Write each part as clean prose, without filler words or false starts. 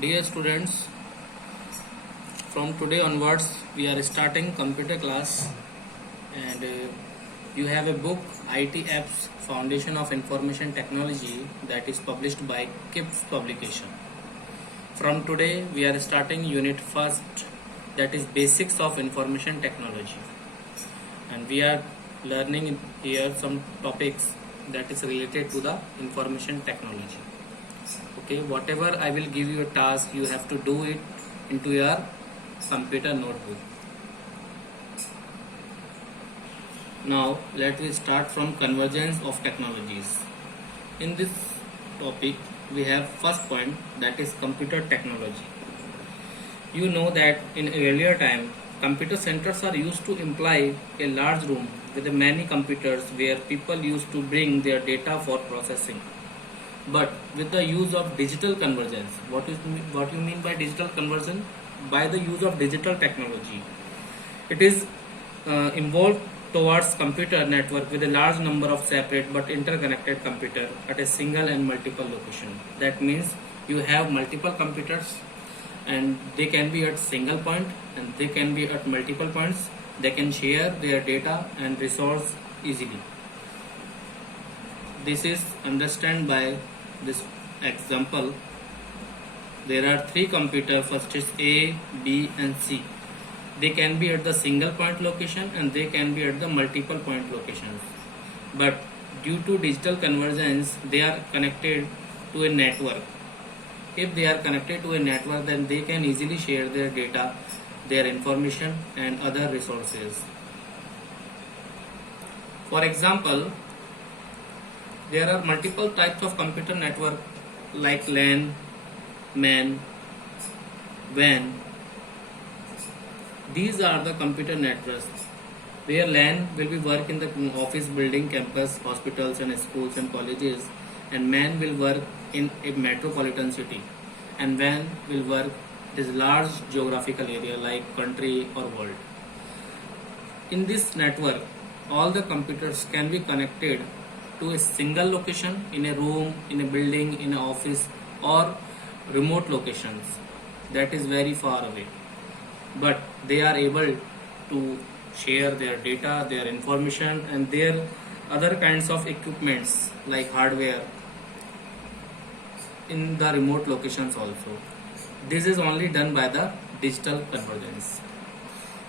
Dear students, from today onwards we are starting computer class and you have a book IT Apps Foundation of Information Technology that is published by KIPS publication. From today we are starting unit first, that is Basics of Information Technology, and we are learning here some topics that is related to the information technology. Okay, whatever I will give you a task, you have to do it into your computer notebook. Now let me start from convergence of technologies. In this topic we have first point, that is computer technology. You know that in earlier time computer centers are used to imply a large room with many computers where people used to bring their data for processing. But with the use of digital convergence, what you mean by digital conversion? By the use of digital technology, it is involved towards computer network with a large number of separate but interconnected computer at a single and multiple location. That means you have multiple computers and they can be at single point and they can be at multiple points. They can share their data and resource easily. This is understood by this example. There are three computers, first is A, B and C. They can be at the single point location and they can be at the multiple point locations. But due to digital convergence, they are connected to a network. If they are connected to a network, then they can easily share their data, their information and other resources. For example, there are multiple types of computer network like LAN, MAN, WAN. These are the computer networks where LAN will be work in the office building, campus, hospitals and schools and colleges, and MAN will work in a metropolitan city, and WAN will work in large geographical area like country or world. In this network, all the computers can be connected to a single location in a room, in a building, in an office or remote locations that is very far away. But they are able to share their data, their information and their other kinds of equipments like hardware in the remote locations also. This is only done by the digital convergence.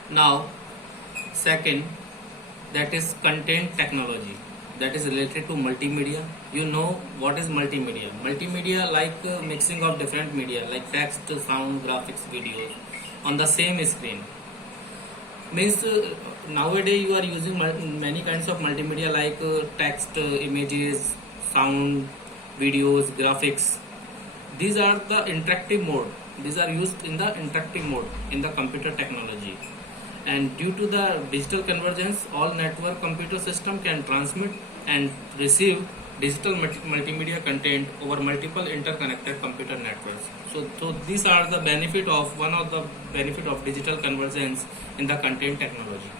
Now, second, that is content technology. That is related to multimedia. You know what is multimedia? Multimedia like mixing of different media like text, sound, graphics, videos on the same screen. Means nowadays you are using many kinds of multimedia like text, images, sound, videos, graphics. These are the interactive mode. These are used in the interactive mode in the computer technology. And due to the digital convergence, all network computer system can transmit and receive digital multimedia content over multiple interconnected computer networks. So these are the benefit of one of the benefit of digital convergence in the content technology.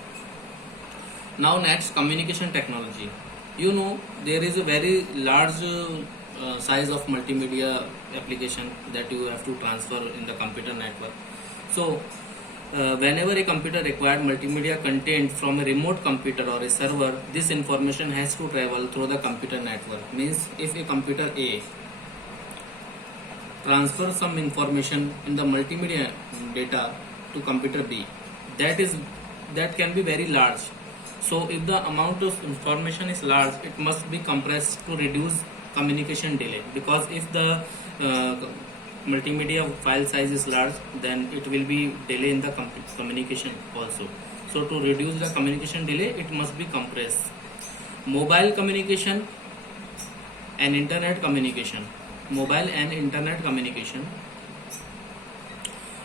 Now next, communication technology. You know there is a very large size of multimedia application that you have to transfer in the computer network. So whenever a computer required multimedia content from a remote computer or a server, this information has to travel through the computer network. Means if a computer A transfers some information in the multimedia data to computer B, that can be very large. So if the amount of information is large, it must be compressed to reduce communication delay, because if the multimedia file size is large, then it will be delay in the communication also. So to reduce the communication delay, it must be compressed. Mobile communication and internet communication. Mobile and internet communication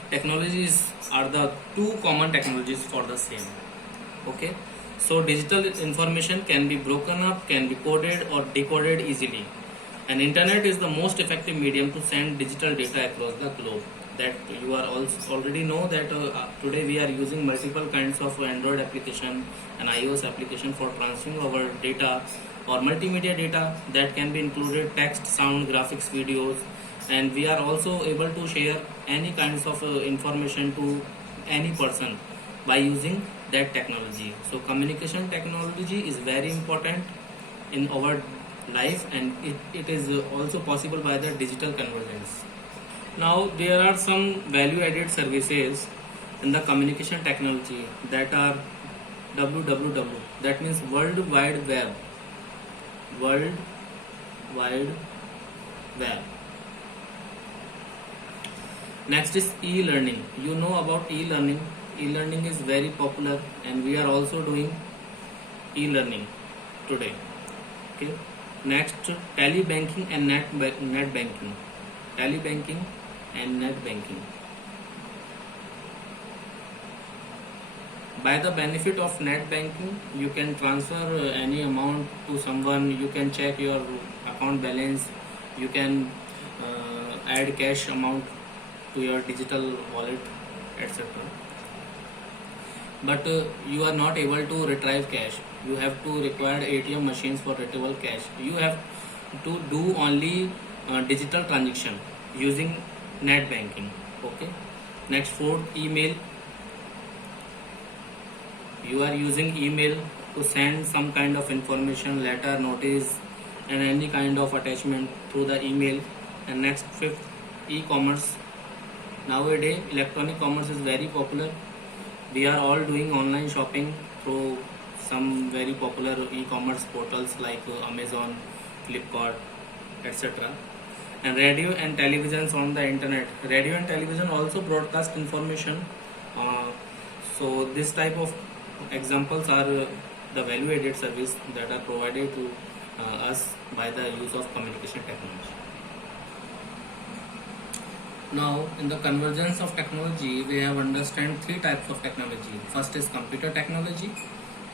technologies are the two common technologies for the same. Okay, so digital information can be broken up, can be coded or decoded easily. And internet is the most effective medium to send digital data across the globe. That you are also already know that today we are using multiple kinds of Android application and iOS application for transferring our data or multimedia data that can be included text, sound, graphics, videos, and we are also able to share any kinds of information to any person by using that technology. So communication technology is very important in our life, and it is also possible by the digital convergence. Now there are some value added services in the communication technology that are www, that means world wide web. World wide web. Next is e-learning. You know about e-learning. E-learning is very popular, and we are also doing e-learning today. Okay. Next, telebanking and net banking. Telebanking and net banking. By the benefit of net banking, you can transfer any amount to someone. You can check your account balance. You can add cash amount to your digital wallet, etc. But you are not able to retrieve cash. You have to require ATM machines for retrieval cash. You have to do only digital transaction using net banking. Okay. Next, fourth, email. You are using email to send some kind of information, letter, notice, and any kind of attachment through the email. And next, fifth, e-commerce. Nowadays electronic commerce is very popular. We are all doing online shopping through some very popular e-commerce portals like Amazon, Flipkart, etc. And radio and televisions on the internet. Radio and television also broadcast information. So this type of examples are the value added service that are provided to us by the use of communication technology. Now, in the convergence of technology, we have understand three types of technology. First is computer technology,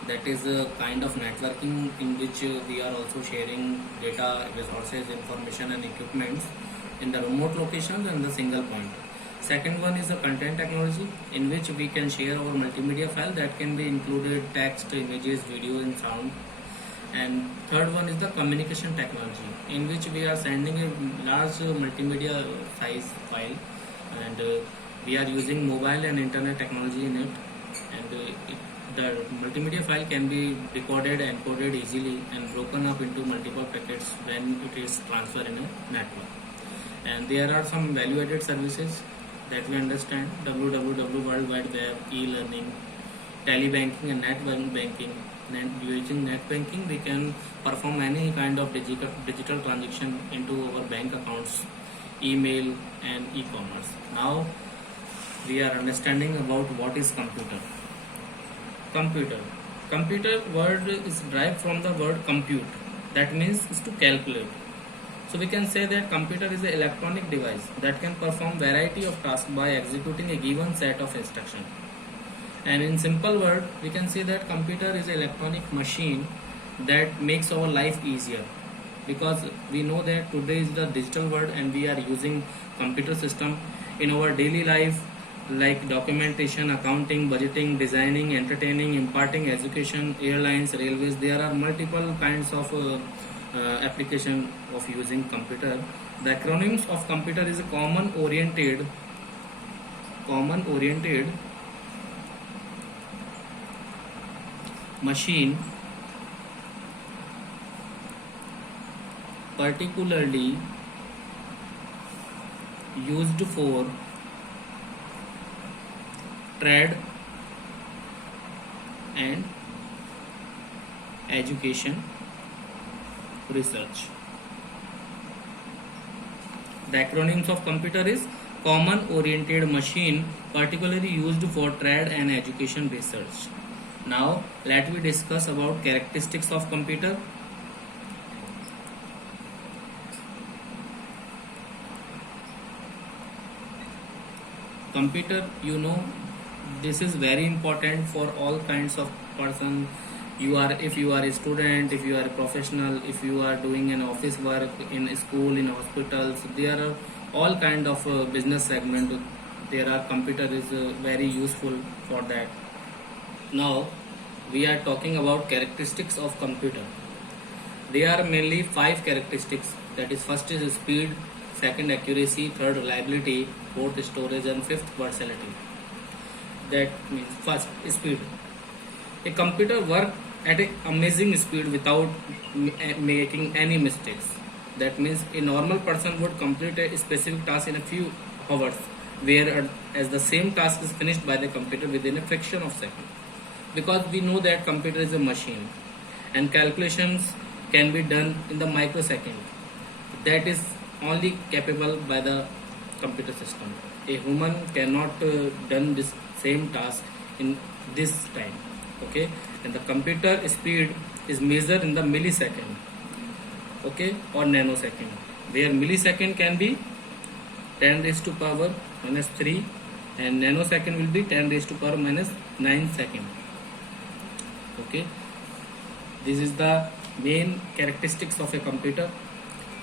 that is a kind of networking in which we are also sharing data, resources, information, and equipments in the remote locations and the single point. Second one is the content technology, in which we can share our multimedia file that can be included text, images, video, and sound. And third one is the communication technology, in which we are sending a large multimedia size file, and we are using mobile and internet technology in it, and the multimedia file can be decoded and encoded easily and broken up into multiple packets when it is transferred in a network. And there are some value added services that we understand: www, world wide web, e-learning, telebanking, and net banking. And using net banking, we can perform any kind of digital transaction into our bank accounts, email, and e-commerce. Now we are understanding about what is computer. Computer word is derived from the word compute, that means is to calculate. So we can say that computer is an electronic device that can perform variety of tasks by executing a given set of instructions. And in simple word, we can say that computer is an electronic machine that makes our life easier, because we know that today is the digital world and we are using computer system in our daily life, like documentation, accounting, budgeting, designing, entertaining, imparting education, airlines, railways. There are multiple kinds of application of using computer. The acronyms of computer is a common oriented machine, particularly used for trade and education research. The acronyms of computer is common oriented machine, particularly used for trade and education research. Now let me discuss about characteristics of computer. Computer, this is very important for all kinds of person. If you are a student, if you are a professional, if you are doing an office work in a school, in hospitals, there are all kind of business segment. There are computer is very useful for that. Now we are talking about characteristics of computer. There are mainly 5 characteristics. That is, first is speed, second accuracy, third reliability, fourth storage, and fifth versatility. That means first speed. A computer works at an amazing speed without making any mistakes. That means a normal person would complete a specific task in a few hours, whereas the same task is finished by the computer within a fraction of second. Because we know that computer is a machine, and calculations can be done in the microsecond. That is only capable by the computer system. A human cannot done this same task in this time. Okay, and the computer speed is measured in the millisecond, okay, or nanosecond, where millisecond can be 10 raised to power minus 3 and nanosecond will be 10 raised to power minus 9 second. Okay, this is the main characteristics of a computer.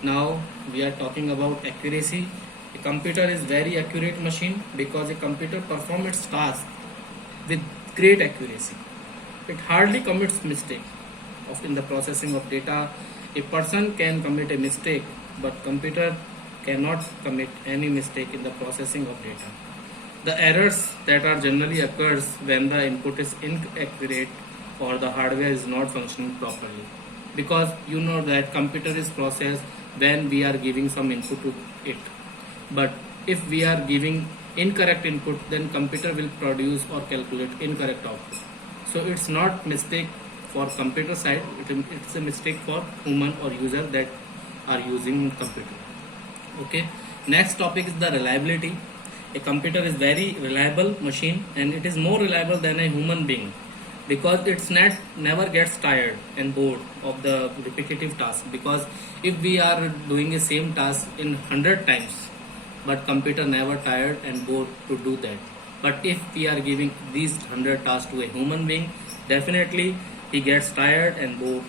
Now we are talking about accuracy. A computer is very accurate machine because a computer performs its task with great accuracy. It hardly commits mistake in the processing of data. A person can commit a mistake, but computer cannot commit any mistake in the processing of data. The errors that are generally occurs when the input is inaccurate or the hardware is not functioning properly, because you know that computer is processed when we are giving some input to it, but if we are giving incorrect input, then computer will produce or calculate incorrect output. So it's not mistake for computer side, it's a mistake for human or user that are using computer. Okay, next topic is the reliability. A computer is very reliable machine, and it is more reliable than a human being because it's not never gets tired and bored of the repetitive task. Because if we are doing the same task in 100 times, but computer never tired and bored to do that. But if we are giving these 100 tasks to a human being, definitely he gets tired and bored.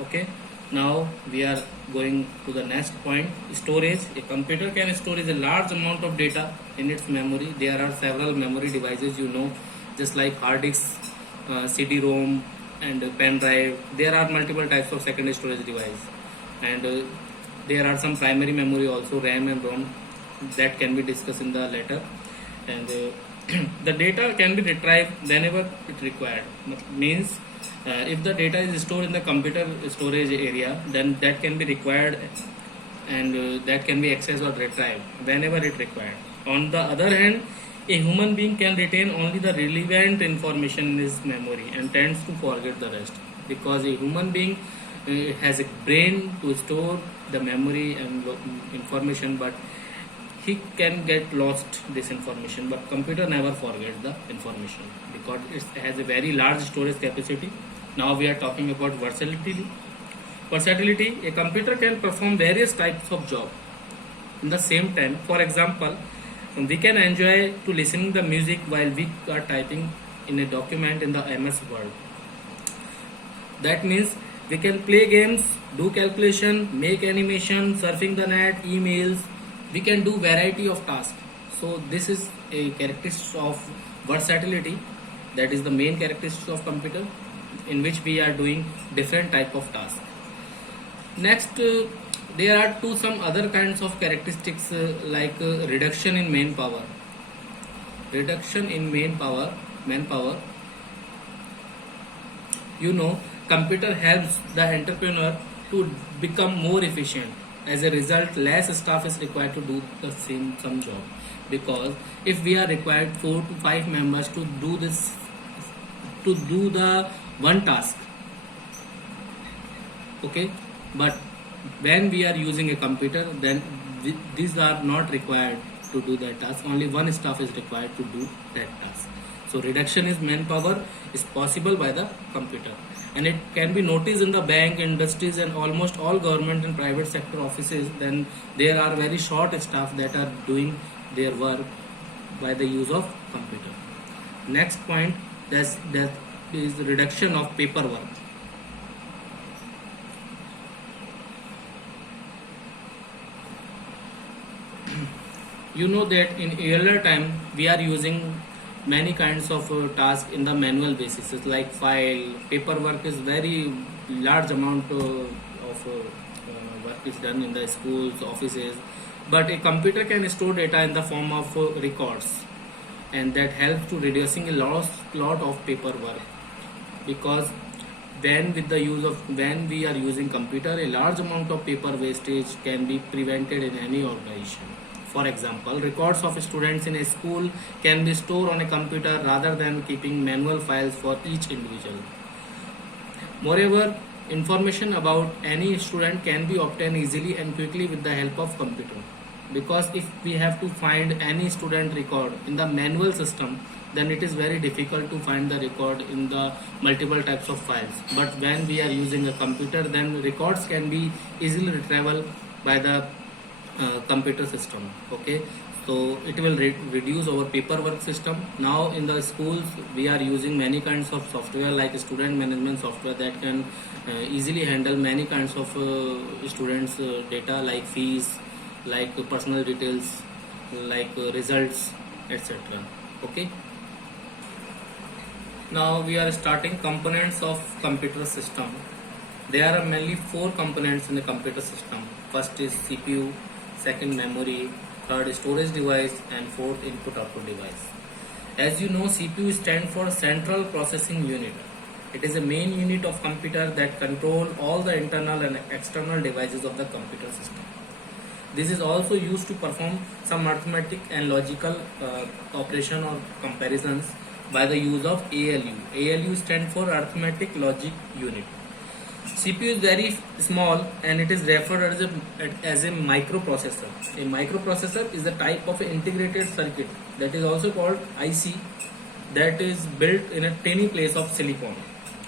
Okay, now we are going to the next point, storage. A computer can store a large amount of data in its memory. There are several memory devices, you know, just like hard disk, CD-ROM and pen drive. There are multiple types of secondary storage device, and there are some primary memory also, RAM and ROM, that can be discussed in the later. And the data can be retrieved whenever it required. Means if the data is stored in the computer storage area, then that can be required, and that can be accessed or retrieved whenever it required. On the other hand, a human being can retain only the relevant information in his memory and tends to forget the rest, because a human being has a brain to store the memory and information, but he can get lost this information. But computer never forgets the information because it has a very large storage capacity. Now we are talking about versatility. Versatility, a computer can perform various types of job in the same time. For example, we can enjoy to listening the music while we are typing in a document in the MS Word. That means we can play games, do calculation, make animation, surfing the net, emails. We can do variety of tasks. So this is a characteristic of versatility. That is the main characteristic of computer, in which we are doing different type of tasks. Next, there are some other kinds of characteristics like reduction in manpower. Reduction in manpower. You know, computer helps the entrepreneur to become more efficient. As a result, less staff is required to do the some job, because if we are required 4 to 5 members to do the one task, okay, but when we are using a computer, then these are not required to do that task. Only one staff is required to do that task. So reduction in manpower is possible by the computer, and it can be noticed in the bank, industries, and almost all government and private sector offices. Then there are very short staff that are doing their work by the use of computer. Next point, that is reduction of paperwork. You know that in earlier time we are using many kinds of tasks in the manual basis, like file paperwork is very large amount of work is done in the schools, offices. But a computer can store data in the form of records, and that helps to reducing a lot of paperwork, because when we are using computer, a large amount of paper wastage can be prevented in any organization. For example, records of students in a school can be stored on a computer rather than keeping manual files for each individual. Moreover, information about any student can be obtained easily and quickly with the help of computer. Because if we have to find any student record in the manual system, then it is very difficult to find the record in the multiple types of files. But when we are using a computer, then records can be easily retrievable by the computer system. Okay, so it will reduce our paperwork system. Now in the schools we are using many kinds of software like student management software that can easily handle many kinds of students data, like fees, like personal details, like results, etc. Okay, now we are starting components of computer system. There are mainly 4 components in the computer system. First is CPU, second memory, third storage device, and fourth input output device. As you know, CPU stands for Central Processing Unit. It is a main unit of computer that control all the internal and external devices of the computer system. This is also used to perform some arithmetic and logical operation or comparisons by the use of ALU. ALU stands for Arithmetic Logic Unit. CPU is very small and it is referred as a microprocessor. A microprocessor is a type of integrated circuit that is also called IC, that is built in a tiny place of silicon.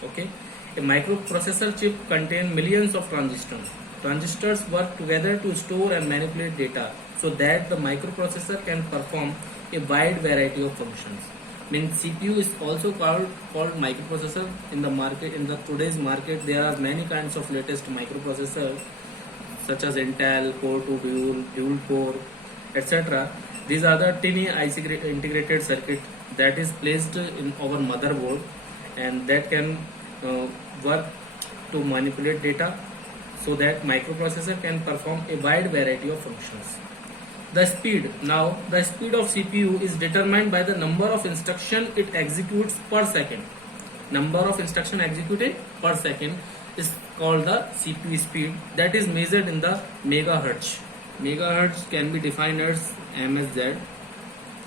Okay, a microprocessor chip contains millions of transistors. Transistors work together to store and manipulate data so that the microprocessor can perform a wide variety of functions. Means CPU is also called microprocessor. In the market, in the today's market, there are many kinds of latest microprocessors such as Intel, Core 2 Dual Core, etc. These are the tiny IC integrated circuit that is placed in our motherboard, and that can work to manipulate data so that microprocessor can perform a wide variety of functions. The speed of CPU is determined by the number of instructions it executes per second. Number of instructions executed per second is called the CPU speed, that is measured in the megahertz. Megahertz can be defined as MSZ,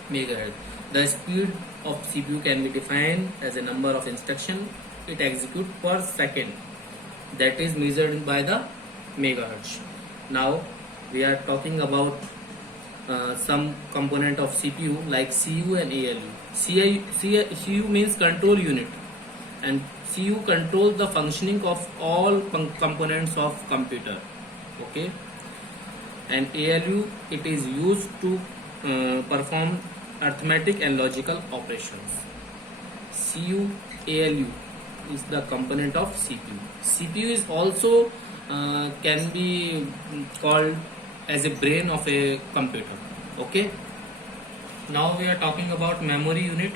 megahertz. The speed of CPU can be defined as a number of instructions it executes per second, that is measured by the megahertz. Now we are talking about some component of CPU like CU and ALU. CU means control unit, and CU controls the functioning of all components of computer. Okay, and ALU, it is used to perform arithmetic and logical operations. CU, ALU is the component of CPU. CPU is also can be called as a brain of a computer. Okay, now we are talking about memory unit.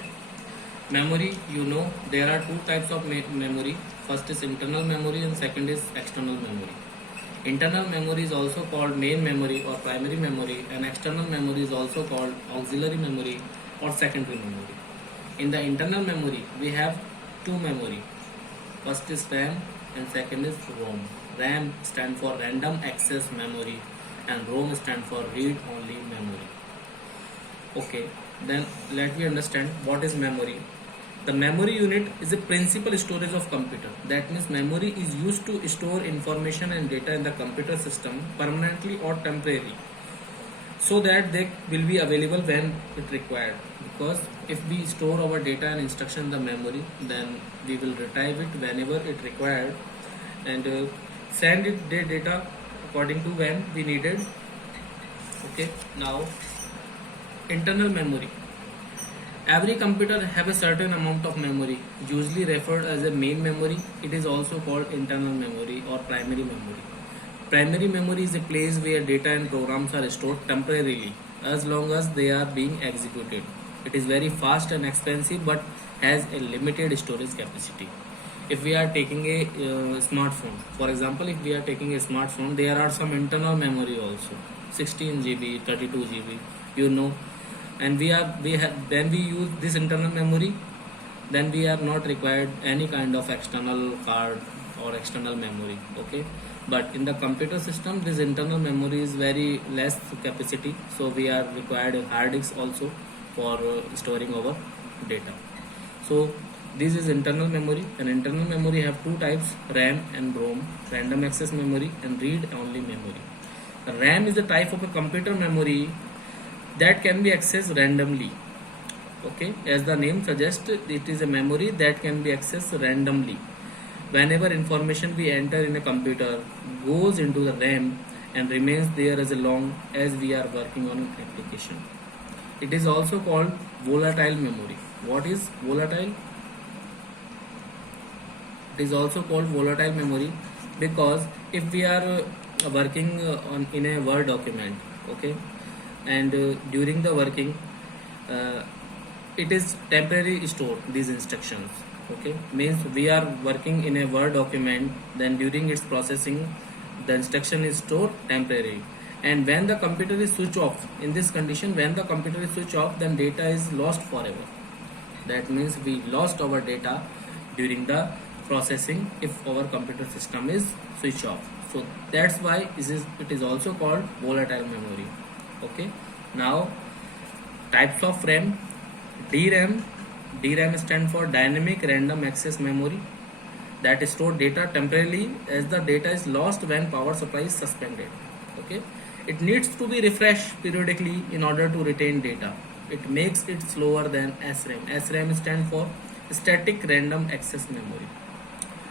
Memory, you know, there are 2 types of memory. First is internal memory and second is external memory. Internal memory is also called main memory or primary memory, and external memory is also called auxiliary memory or secondary memory. In the internal memory we have 2 memory. First is RAM and second is ROM. RAM stands for random access memory and ROM stands for read-only memory. Okay, then let me understand what is memory. The memory unit is a principal storage of computer. That means memory is used to store information and data in the computer system permanently or temporarily, so that they will be available when it required. Because if we store our data and instruction in the memory, then we will retrieve it whenever it required and send it the data according to when we needed. Okay, now internal memory. Every computer have a certain amount of memory, usually referred as a main memory. It is also called internal memory or primary memory. Primary memory is a place where data and programs are stored temporarily as long as they are being executed. It is very fast and expensive but has a limited storage capacity. if we are taking a smartphone, for example, if we are taking a smartphone, there are some internal memory also, 16 GB, 32 GB, you know, and we have when we use this internal memory, then we are not required any kind of external card or external memory. Okay, but in the computer system, this internal memory is very less capacity, so we are required a hard disk also for storing our data. So this is internal memory, and internal memory have two types, RAM and ROM, random access memory and read only memory. RAM is a type of a computer memory that can be accessed randomly. Okay, as the name suggests, it is a memory that can be accessed randomly. Whenever information we enter in a computer goes into the RAM and remains there as long as we are working on an application. It is also called volatile memory. What is volatile? It is also called volatile memory because if we are working in a Word document, okay, and during the working, it is temporarily stored, these instructions. Okay, means we are working in a Word document, then during its processing the instruction is stored temporarily, and when the computer is switched off, in this condition, when the computer is switched off, then data is lost forever. That means we lost our data during the processing if our computer system is switched off. So that's why it is also called volatile memory. Okay, now types of RAM. DRAM stands for dynamic random access memory, that store data temporarily as the data is lost when power supply is suspended. Okay, it needs to be refreshed periodically in order to retain data. It makes it slower than SRAM. SRAM stands for static random access memory.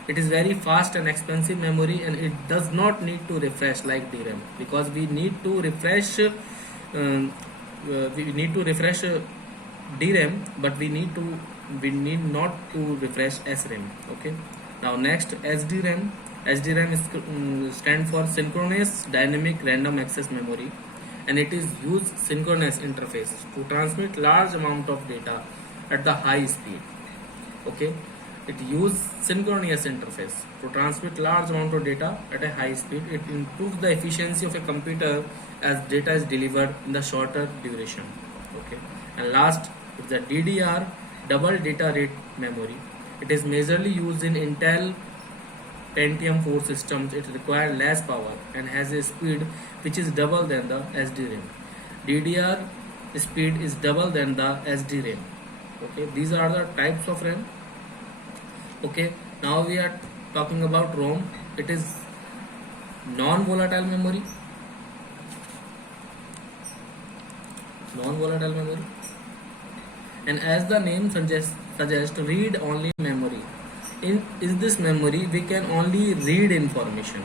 It is very fast and expensive memory, and it does not need to refresh like DRAM, because we need to refresh DRAM, but we need not to refresh SRAM. Okay, now next, SDRAM. SDRAM is stand for synchronous dynamic random access memory, and it is use synchronous interface to transmit large amount of data at the high speed. Okay, it use synchronous interface to transmit large amount of data at a high speed. It improves the efficiency of a computer as data is delivered in the shorter duration. Okay, and last is the DDR, double data rate memory. It is majorly used in Intel Pentium 4 systems. It requires less power and has a speed which is double than the SDRAM. DDR speed is double than the SDRAM. Okay, these are the types of RAM. Okay, now we are talking about ROM. It is non-volatile memory. Non-volatile memory, and as the name suggests, read-only memory. In this memory, we can only read information.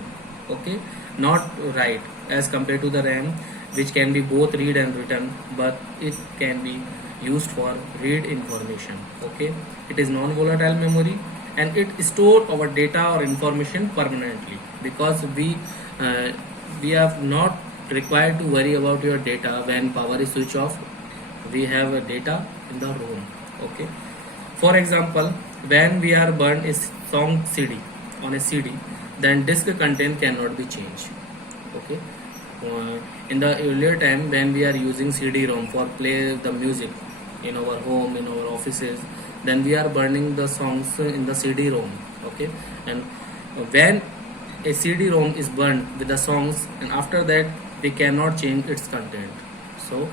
Okay, not write, as compared to the RAM, which can be both read and written, but it can be used for read information. Okay, it is non-volatile memory, and it store our data or information permanently, because we have not required to worry about your data when power is switched off. We have a data in the ROM. Okay, for example, when we are burned a song CD on a CD, then disk content cannot be changed. Okay, in the earlier time, when we are using CD-ROM for play the music in our home, in our offices, then we are burning the songs in the CD-ROM. Okay, and when a CD-ROM is burned with the songs, and after that we cannot change its content, so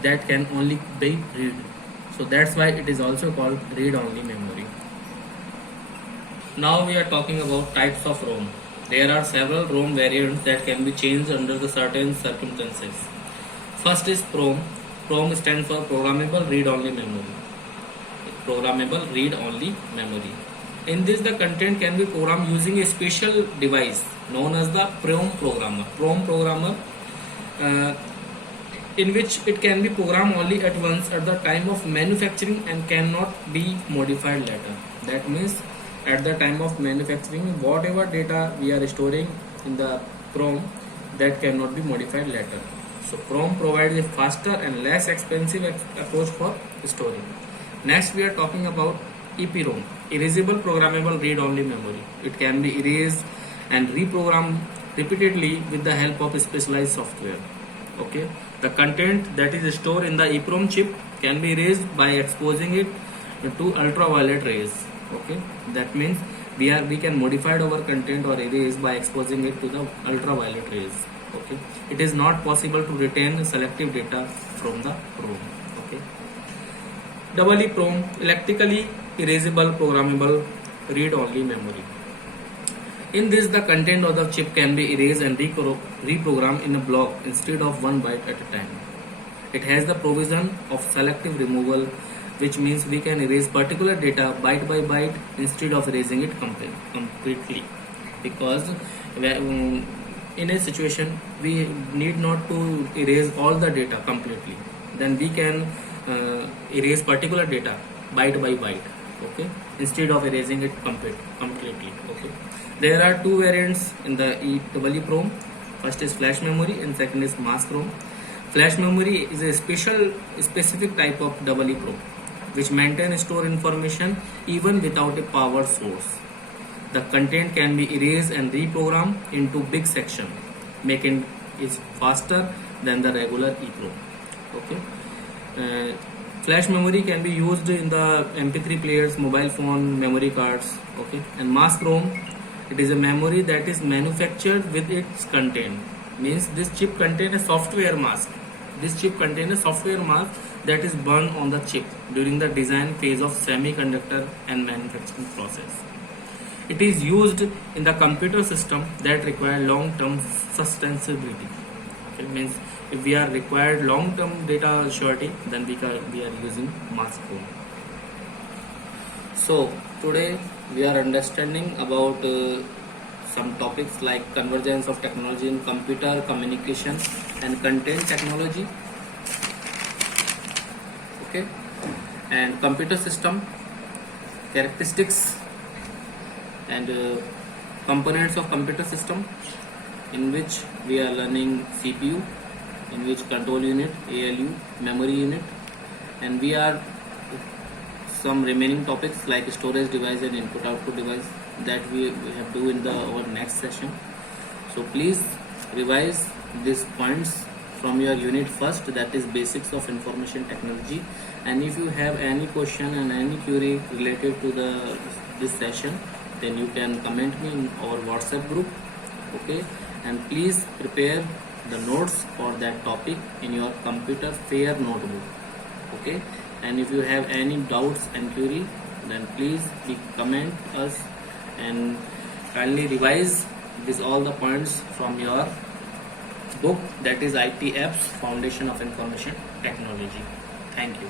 that can only be read. So that's why it is also called read-only memory. Now we are talking about types of ROM. There are several ROM variants that can be changed under the certain circumstances. First is PROM. PROM stands for programmable read-only memory. Programmable read-only memory. In this, the content can be programmed using a special device known as the PROM programmer. PROM programmer, in which it can be programmed only at once at the time of manufacturing and cannot be modified later. That means at the time of manufacturing, whatever data we are storing in the PROM, that cannot be modified later. So PROM provides a faster and less expensive approach for storing. Next, we are talking about EPROM, erasable programmable read-only memory. It can be erased and reprogrammed repeatedly with the help of specialized software. Okay, the content that is stored in the EPROM chip can be erased by exposing it to ultraviolet rays. Okay, that means we can modify our content or erase by exposing it to the ultraviolet rays. Okay, it is not possible to retain selective data from the ROM. Okay, EEPROM, electrically erasable programmable read-only memory. In this, the content of the chip can be erased and reprogrammed in a block instead of one byte at a time. It has the provision of selective removal, which means we can erase particular data byte by byte instead of erasing it completely. Because in a situation we need not to erase all the data completely, then we can erase particular data byte by byte. Okay, instead of erasing it completely. Okay, there are two variants in the EEPROM. First is flash memory and second is mask ROM. Flash memory is a specific type of EEPROM which maintain store information even without a power source. The content can be erased and reprogrammed into big section, making it faster than the regular EEPROM. Okay. Flash memory can be used in the MP3 players, mobile phone, memory cards. Okay, and mask ROM, it is a memory that is manufactured with its content. Means this chip contains a software mask. This chip contains a software mask that is burned on the chip during the design phase of semiconductor and manufacturing process. It is used in the computer system that require long-term sustainability. Okay, means if we are required long-term data surety, then we are using mask ROM. So today we are understanding about some topics like convergence of technology in computer communication and content technology. Okay, and computer system characteristics and components of computer system, in which we are learning CPU, in which control unit, ALU, memory unit, and we are some remaining topics like storage device and input output device that we have do in our next session. So please revise these points from your unit first, that is basics of information technology. And if you have any question and any query related to this session, then you can comment me in our WhatsApp group. Okay, and please prepare the notes for that topic in your computer fair notebook. Okay, and if you have any doubts and query, then please comment us and kindly revise all the points from your book, that is IT Apps Foundation of Information Technology. Thank you.